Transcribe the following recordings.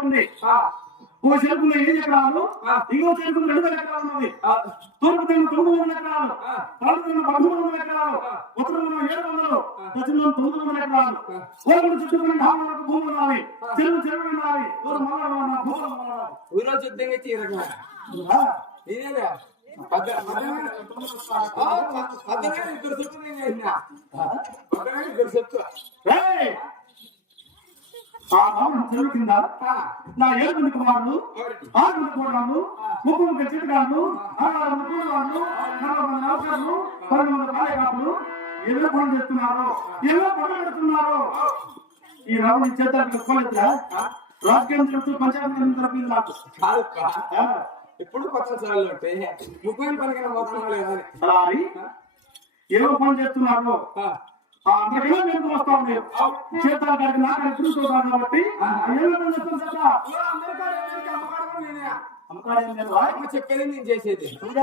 ఉంది ఓ చెరుకులో ఏడు ఎకరాలు ఆ. ఇంకో చెరుకులో రెండు వేల ఎకరాలు ఉన్నది తూర్పు తిన్న తొమ్మిది వందల ఎకరాలు. తూర్పు తిన్న పదమూడు వందల ఎకరాలు. ఉత్తరం ఉన్న ఏడు వందలు దక్షిణం తొమ్మిది వందల ఎకరాలు కోరుకుడు చుట్టుకున్న ఢామ వరకు భూములు ఉన్నాయి చెరువు చెరువు ఉన్నాయి దూరం మల్ల భూములు. ఊరోజు యుద్ధంగా చీరగా ఆ. నేనేలే పద్ద- పద్దెనిమిది- ఆ, ప- పద్దెనిమిది ఇద్దరు చెప్తూ నేను చేసిన. పద్దెనిమిది ఇద్దరు చెప్తూ. ఆ రావణ చెరువు కింద నా ఏడు మంది కుమారులు ఎవరికి? ఆరు మంది కోడళ్ళు అరవై మంది కూడవాళ్ళు నలభై మంది నౌకర్లు పన్నెండు మంది బాలకాపులు ఏదో పనులు చేస్తున్నారు ఏదో పనులు పెడుతున్నారు. ఈ రావణ చేత కోలేదా రాజకీయం చెప్తూ పంచాయతీ తరపింది నాకు ఎప్పుడు మొత్తం అలా అని. ఏదో పనులు చేస్తున్నారు. చేతాల గారికి నాకు కాబట్టి అందరికీ అమ్మకాడు చెప్పేది నేను చేసేది. ఇంకా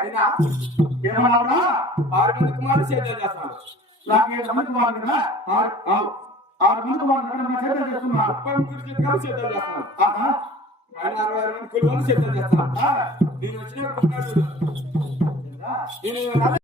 ఆయన ఏమన్నా ఆరు మంది కుమారులు సేద్యాలు చేస్తున్నారు. నాకు ఏడు మంది కుమారులు కదా? ఆరు మంది కుమారులు ముప్పై ముగ్గురు సేద్యాలు ఆయన అరవై ఆరు మంది కుటుంబాలు సేద్యాలు నేను వచ్చిన నేను